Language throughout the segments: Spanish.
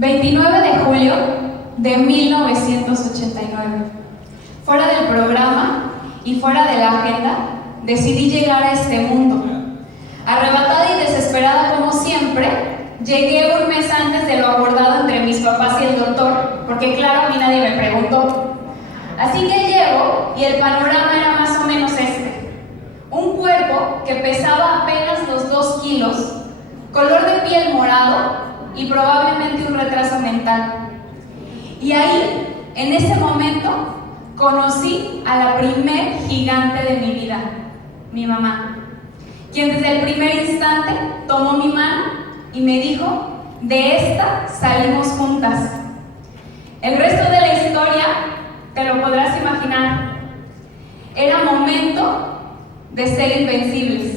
29 de julio de 1989. Fuera del programa y fuera de la agenda, decidí llegar a este mundo. Arrebatada y desesperada como siempre, llegué un mes antes de lo acordado entre mis papás y el doctor, porque claro, a mí nadie me preguntó. Así que llego y el panorama era más o menos este: un cuerpo que pesaba apenas los 2 kilos, color de piel morado y probablemente un retraso mental. Y ahí, en ese momento, conocí a la primer gigante de mi vida, mi mamá, quien desde el primer instante tomó mi mano y me dijo: de esta salimos juntas. El resto de la historia te lo podrás imaginar. Era momento de ser invencibles.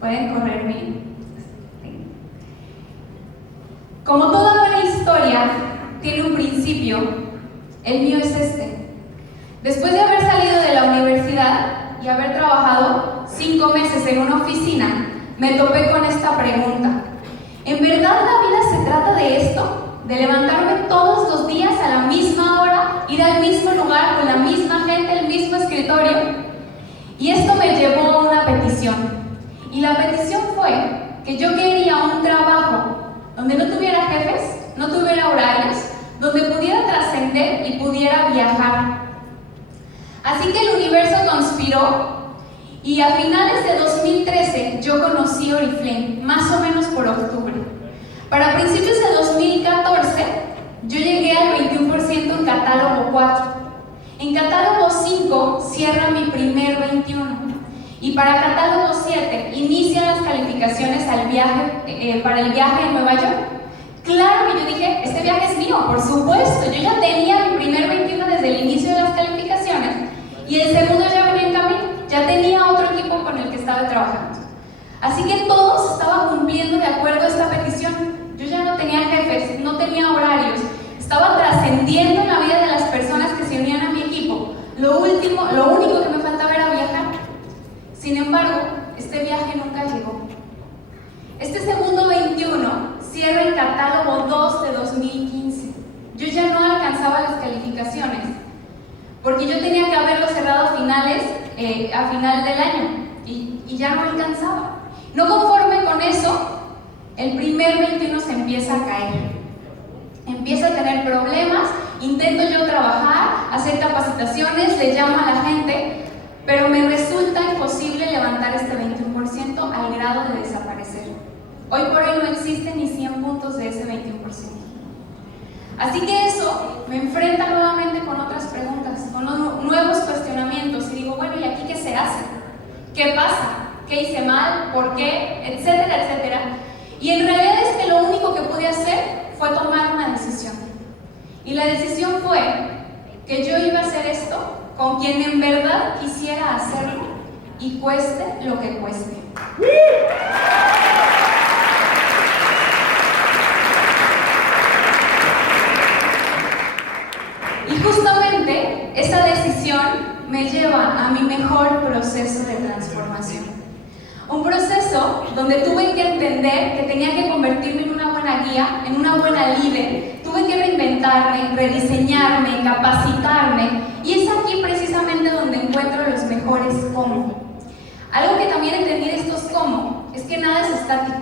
¿Pueden correr bien? Como toda buena historia tiene un principio, el mío es este. Después de haber salido de la universidad y haber trabajado 5 meses en una oficina, me topé con esta pregunta: ¿en verdad la vida se trata de esto? ¿De levantarme todos los días a la misma hora, ir al mismo lugar con la misma gente, el mismo escritorio? Y esto me llevó a una petición. Y la petición fue que yo quería un trabajo donde no tuviera jefes, no tuviera horarios, donde pudiera trascender y pudiera viajar. Así que el universo conspiró y a finales de 2013 yo conocí Oriflame, más o menos por octubre. Para principios de 2014 yo llegué al 21% en catálogo 4. En catálogo 5 cierra mi primer 21. Y para catálogo 7 inician las calificaciones al viaje, para el viaje a Nueva York. Claro que yo dije, este viaje es mío, por supuesto. Yo ya tenía mi primer 21 desde el inicio de las calificaciones y el segundo ya venía en camino. Ya tenía otro equipo con el que estaba trabajando. Así que todo se estaba cumpliendo de acuerdo a esta petición. Yo ya no tenía jefes, no tenía horarios. Estaba trascendiendo en la vida de las personas que se unían a mi equipo. Lo único que me faltaba era viajar. Sin embargo, este viaje nunca llegó. Este segundo 21 cierra el catálogo 2 de 2015. Yo ya no alcanzaba las calificaciones, porque yo tenía que haberlo cerrado a final del año, y ya no alcanzaba. No conforme con eso, el primer 21 se empieza a caer. Empieza a tener problemas, intento yo trabajar, hacer capacitaciones, le llamo a la gente, pero me resulta imposible levantar este 21% al grado de desaparecer. Hoy por hoy no existen ni 100 puntos de ese 21%. Así que eso me enfrenta nuevamente con otras preguntas, con nuevos cuestionamientos, y digo, bueno, ¿y aquí qué se hace? ¿Qué pasa? ¿Qué hice mal? ¿Por qué? Etcétera, etcétera. Y en realidad es que lo único que pude hacer fue tomar una decisión. Y la decisión fue que yo iba a hacer esto con quien en verdad quisiera hacerlo, y cueste lo que cueste. Y justamente esa decisión me lleva a mi mejor proceso de transformación. Un proceso donde tuve que entender que tenía que convertirme en una buena guía, en una buena líder. Tuve que reinventarme, rediseñarme, capacitarme, y es aquí precisamente donde encuentro los mejores cómo. Algo que también entendí de estos cómo es que nada es estático,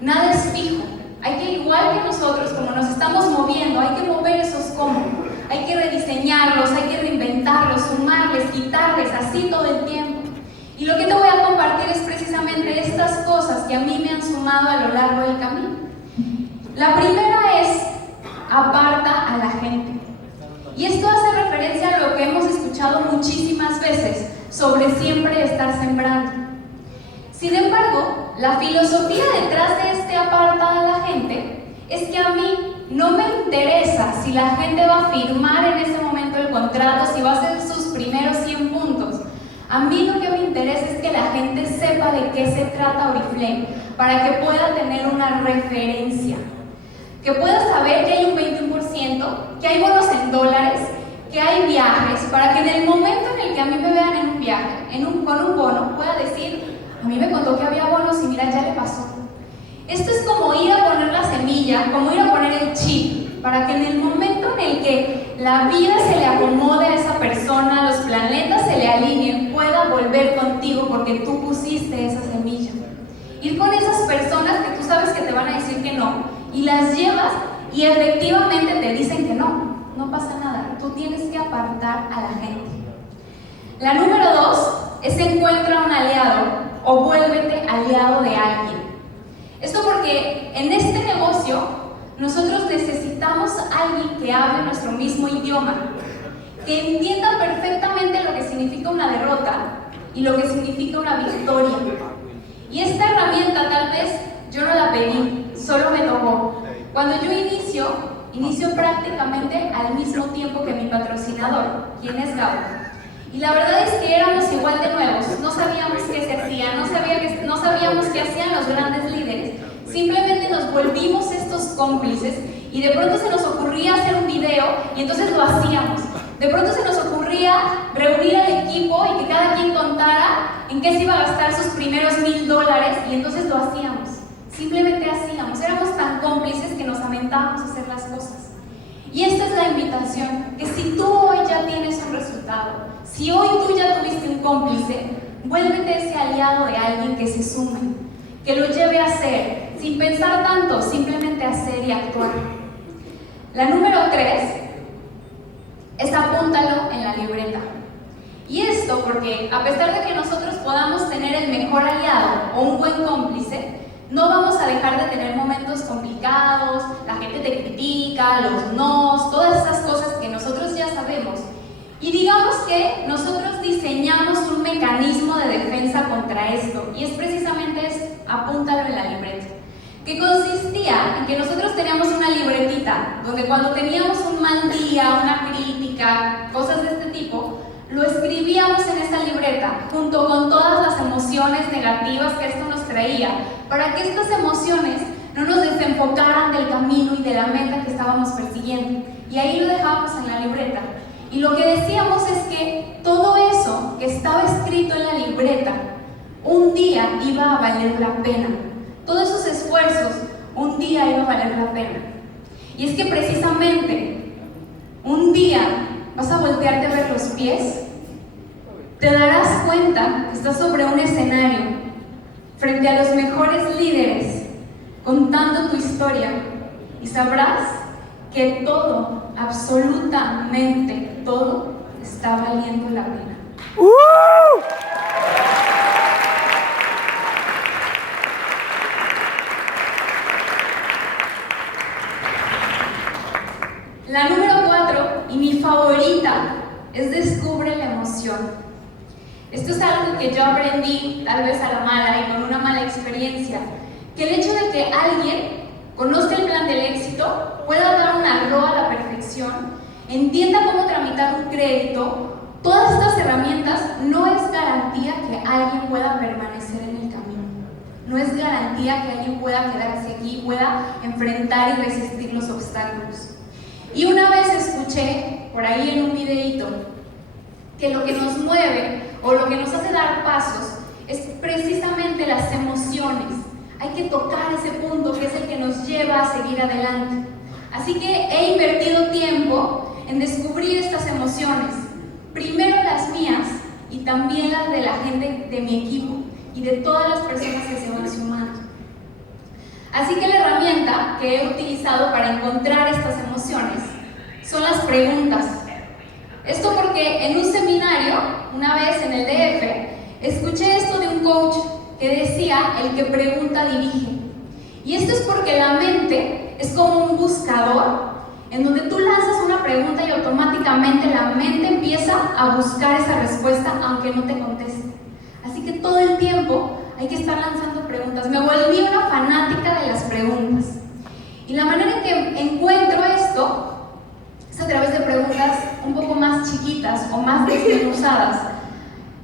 nada es fijo. Hay que, igual que nosotros, como nos estamos moviendo, hay que mover esos cómo. Hay que rediseñarlos, hay que reinventarlos, sumarles, quitarles, así todo el tiempo. Y lo que te voy a compartir es precisamente estas cosas que a mí me han sumado a lo largo del camino. La primera es: aparta a la gente. Y esto hace referencia a lo que hemos escuchado muchísimas veces sobre siempre estar sembrando. Sin embargo, la filosofía detrás de este aparta a la gente es que a mí no me interesa si la gente va a firmar en ese momento el contrato, si va a hacer sus primeros 100 puntos. A mí lo que me interesa es que la gente sepa de qué se trata Oriflame, para que pueda tener una referencia, que pueda saber que hay un 21%, que hay bonos en dólares, que hay viajes, para que en el momento en el que a mí me vean en un viaje, con un bono, pueda decir: a mí me contó que había bonos y mira, ya le pasó. Esto es como ir a poner las sencilla como ir a poner el chip para que en el momento en el que la vida se le acomode a esa persona, los planetas se le alineen, pueda volver contigo porque tú pusiste esa semilla. Ir con esas personas que tú sabes que te van a decir que no y las llevas y efectivamente te dicen que no. No pasa nada, tú tienes que apartar a la gente. La número 2 es encuentra un aliado o vuélvete aliado de alguien. Esto porque en este negocio nosotros necesitamos a alguien que hable nuestro mismo idioma, que entienda perfectamente lo que significa una derrota y lo que significa una victoria. Y esta herramienta tal vez yo no la pedí, solo me tocó. Cuando yo inicio prácticamente al mismo tiempo que mi patrocinador, quien es Gabo. Y la verdad es que éramos igual de nuevos, no sabíamos qué se hacía, no sabíamos qué hacían los grandes líderes. Simplemente nos volvimos estos cómplices y de pronto se nos ocurría hacer un video y entonces lo hacíamos. De pronto se nos ocurría reunir al equipo y que cada quien contara en qué se iba a gastar sus primeros $1000 y entonces lo hacíamos. Simplemente hacíamos, éramos tan cómplices que nos aventábamos a hacer las cosas. Y esta es la invitación, que si tú hoy ya tienes un resultado, si hoy tú ya tuviste un cómplice, vuélvete ese aliado de alguien que se sume, que lo lleve a hacer, sin pensar tanto, simplemente hacer y actuar. La número 3 es apúntalo en la libreta. Y esto porque a pesar de que nosotros podamos tener el mejor aliado o un buen cómplice, no vamos a dejar de tener momentos complicados, la gente te critica, los nos, todas esas cosas que nosotros ya sabemos. Y digamos que nosotros diseñamos un mecanismo de defensa contra esto, y es precisamente apúntalo en la libreta, que consistía en que nosotros teníamos una libretita, donde cuando teníamos un mal día, una crítica, cosas de este tipo, lo escribíamos en esa libreta, junto con todas las emociones negativas que esto nos traía, para que estas emociones no nos desenfocaran del camino y de la meta que estábamos persiguiendo. Y ahí lo dejábamos en la libreta. Y lo que decíamos es que todo eso que estaba escrito en la libreta, un día iba a valer la pena. Todos esos esfuerzos, un día iba a valer la pena. Y es que precisamente, un día vas a voltearte a ver los pies, te darás cuenta que estás sobre un escenario, frente a los mejores líderes, contando tu historia, y sabrás que todo, absolutamente todo, está valiendo la pena. La número 4, y mi favorita, es descubre la emoción. Esto es algo que yo aprendí, tal vez a la mala y con una mala experiencia, que el hecho de que alguien conozca el plan del éxito, pueda dar una ROA a la perfección, entienda cómo tramitar un crédito, todas estas herramientas no es garantía que alguien pueda permanecer en el camino. No es garantía que alguien pueda quedarse aquí, pueda enfrentar y resistir los obstáculos. Y una vez escuché por ahí en un videíto que lo que nos mueve o lo que nos hace dar pasos es precisamente las emociones. Hay que tocar ese punto que es el que nos lleva a seguir adelante. Así que he invertido tiempo en descubrir estas emociones, primero las mías y también las de la gente de mi equipo y de todas las personas que se van sumando. Así que la herramienta que he utilizado para encontrar estas emociones son las preguntas. Esto porque en un seminario, una vez en el DF, escuché esto de un coach que decía: el que pregunta dirige. Y esto es porque la mente es como un buscador en donde tú lanzas una pregunta y automáticamente la mente empieza a buscar esa respuesta aunque no te conteste. Así que todo el tiempo hay que estar lanzando preguntas. Me volví una fanática de las preguntas. Y la manera en que encuentro esto es a través de preguntas un poco más chiquitas o más desmenuzadas.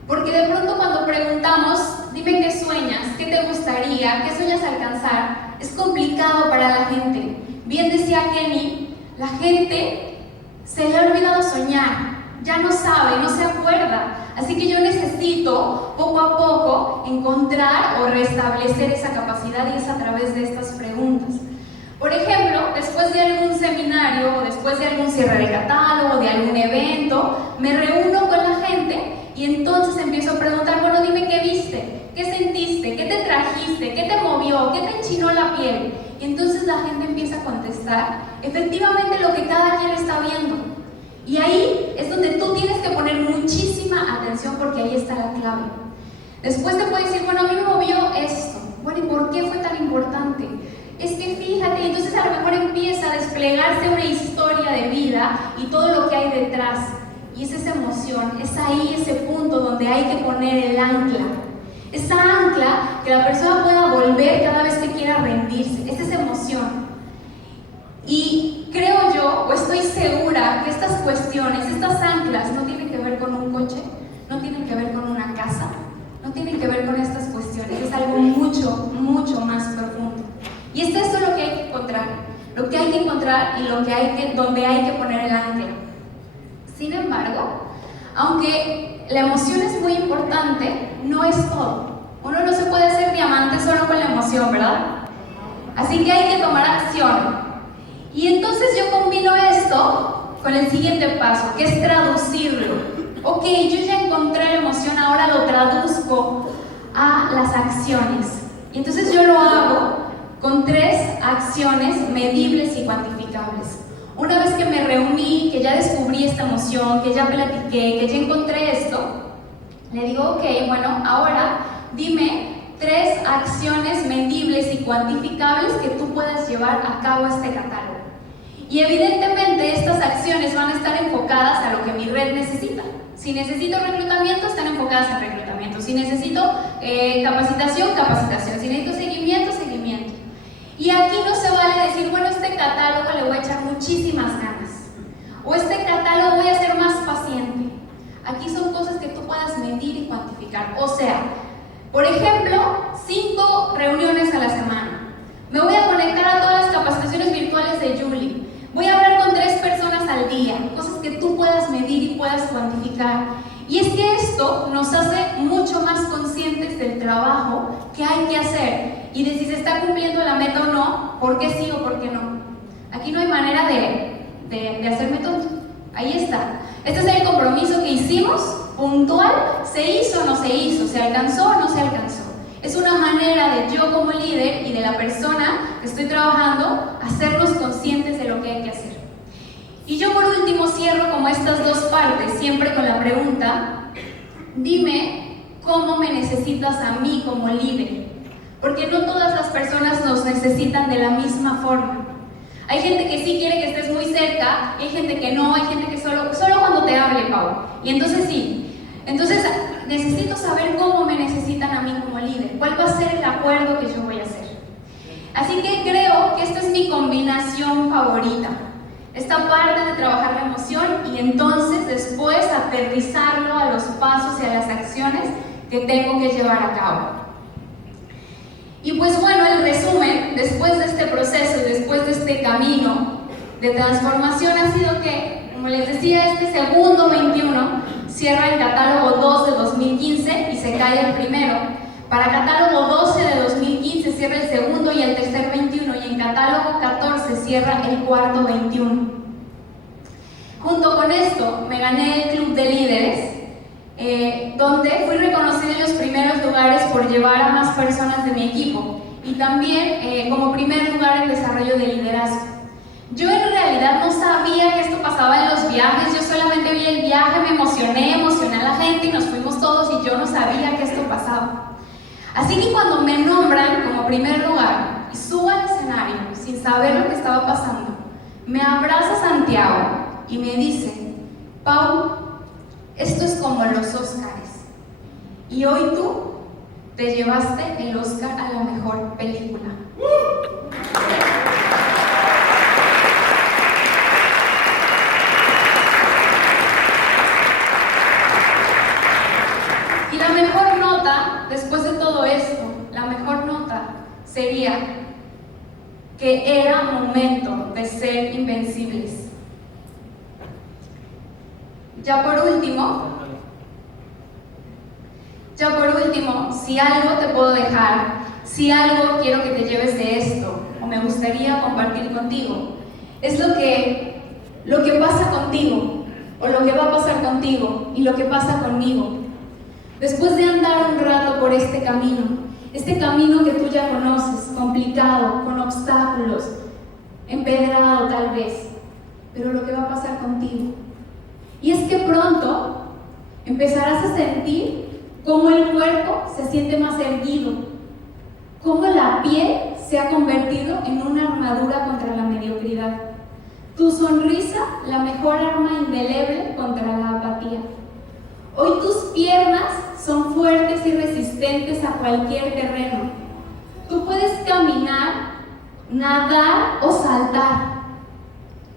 Porque de pronto cuando preguntamos, dime qué sueñas, qué te gustaría, qué sueñas alcanzar, es complicado para la gente. Bien decía Kenny, la gente se le ha olvidado soñar, ya no sabe, no se acuerda. Así que yo necesito poco a poco encontrar o restablecer esa capacidad y es a través de estas preguntas. Por ejemplo, después de algún seminario o después de algún cierre de catálogo, de algún evento, me reúno con la gente y entonces empiezo a preguntar, bueno, dime qué viste, qué sentiste, qué te trajiste, qué te movió, qué te enchinó la piel. Y entonces la gente empieza a contestar efectivamente lo que cada quien está viendo. Y ahí es donde tú tienes que poner muchísima atención porque ahí está la clave. Después te puedes decir, bueno, a mí me movió esto. Bueno, ¿y por qué fue tan importante? Es que fíjate, y entonces a lo mejor empieza a desplegarse una historia de vida y todo lo que hay detrás. Y es esa emoción, es ahí ese punto donde hay que poner el ancla. Esa ancla que la persona pueda volver cada vez que quiera rendirse. Es esa emoción. Y creo yo, o estoy segura, que estas cuestiones, estas anclas no tienen que ver con un coche, no tienen que ver con una casa, no tienen que ver con estas cuestiones. Es algo mucho, mucho más profundo. Y es esto lo que hay que encontrar. Lo que hay que encontrar y donde hay que poner el ancla. Sin embargo, aunque la emoción es muy importante, no es todo. Uno no se puede hacer diamante solo con la emoción, ¿verdad? Así que hay que tomar acción. Y entonces yo combino esto con el siguiente paso, que es traducirlo. Ok, yo ya encontré la emoción, ahora lo traduzco a las acciones. Y entonces yo lo hago con 3 acciones medibles y cuantificables. Una vez que me reuní, que ya descubrí esta emoción, que ya platiqué, que ya encontré esto, le digo, ok, bueno, ahora dime 3 acciones medibles y cuantificables que tú puedas llevar a cabo este catálogo. Y evidentemente estas acciones van a estar enfocadas a lo que mi red necesita. Si necesito reclutamiento, están enfocadas en reclutamiento. Si necesito capacitación, capacitación. Si necesito seguimiento, seguimiento. Y aquí no se vale decir, bueno, este catálogo le voy a echar muchísimas ganas. O este catálogo voy a ser más paciente. Aquí son cosas que tú puedas medir y cuantificar. O sea, por ejemplo, 5 reuniones a la semana. Me voy a conectar a todas las capacitaciones virtuales de Julie. Voy a hablar con 3 personas al día. Cosas que tú puedas medir y puedas cuantificar. Y es que esto nos hace mucho más conscientes del trabajo que hay que hacer y de si se está cumpliendo la meta o no, por qué sí o por qué no. Aquí no hay manera de hacerme tonto. Ahí está. Este es el compromiso que hicimos, puntual, se hizo o no se hizo, se alcanzó o no se alcanzó. Es una manera de yo como líder y de la persona que estoy trabajando hacernos conscientes de lo que hay que hacer. Y yo por último cierro como estas 2 partes, siempre con la pregunta, dime cómo me necesitas a mí como líder, porque no todas las personas nos necesitan de la misma forma. Hay gente que sí quiere que estés muy cerca, y hay gente que no, hay gente que solo cuando te hable, Pau. Y entonces sí, entonces necesito saber cómo me necesitan a mí como líder, cuál va a ser el acuerdo que yo voy a hacer. Así que creo que esta es mi combinación favorita. Esta parte de trabajar la emoción y entonces después aterrizarlo a los pasos y a las acciones que tengo que llevar a cabo. Y pues bueno, el resumen, después de este proceso y después de este camino de transformación ha sido que, como les decía, este segundo 21 cierra el catálogo 2 de 2015 y se cae el primero. Para catálogo 12 de 2015 cierra el segundo y el tercer 21 y en catálogo 14 cierra el cuarto 21. Junto con esto me gané el Club de Líderes, donde fui reconocida en los primeros lugares por llevar a más personas de mi equipo y también como primer lugar en desarrollo de liderazgo. Yo en realidad no sabía que esto pasaba en los viajes, yo solamente vi el viaje, me emocioné a la gente y nos fuimos todos y yo no sabía que esto pasaba. Así que cuando me nombran como primer lugar y subo al escenario sin saber lo que estaba pasando, me abraza Santiago y me dice, Pau, esto es como los Óscares y hoy tú te llevaste el Óscar a la mejor película. Y la mejor nota, después de todo esto, la mejor nota sería que era momento de ser invencibles. Ya por último, si algo te puedo dejar, si algo quiero que te lleves de esto, o me gustaría compartir contigo es lo que pasa contigo, o lo que va a pasar contigo y lo que pasa conmigo. Después de andar un rato por este camino que tú ya conoces, complicado, con obstáculos, empedrado tal vez, pero lo que va a pasar contigo. Y es que pronto empezarás a sentir cómo el cuerpo se siente más erguido, cómo la piel se ha convertido en una armadura contra la mediocridad. Tu sonrisa, la mejor arma indeleble contra la apatía. Hoy tus piernas son fuertes y resistentes a cualquier terreno. Tú puedes caminar, nadar o saltar.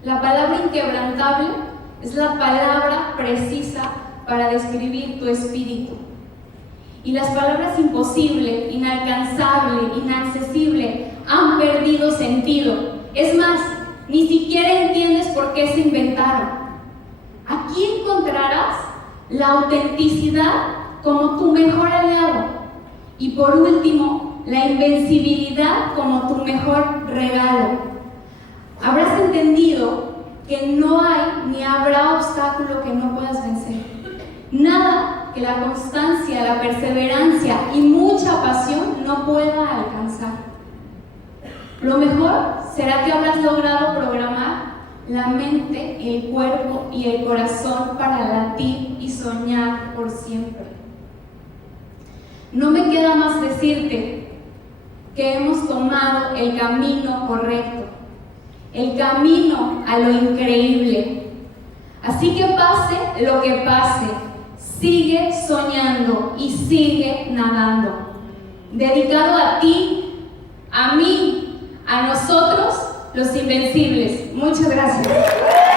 La palabra inquebrantable es la palabra precisa para describir tu espíritu. Y las palabras imposible, inalcanzable, inaccesible han perdido sentido. Es más, ni siquiera entiendes por qué se inventaron. Aquí encontrarás la autenticidad como tu mejor aliado. Y por último, la invencibilidad como tu mejor regalo. Habrás entendido que no hay ni habrá obstáculo que no puedas vencer. Nada que la constancia, la perseverancia y mucha pasión no pueda alcanzar. Lo mejor será que habrás logrado programar la mente, el cuerpo y el corazón para latir y soñar por siempre. No me queda más decirte que hemos tomado el camino correcto, el camino a lo increíble. Así que pase lo que pase, sigue soñando y sigue nadando. Dedicado a ti, a mí, a nosotros, los invencibles. Muchas gracias.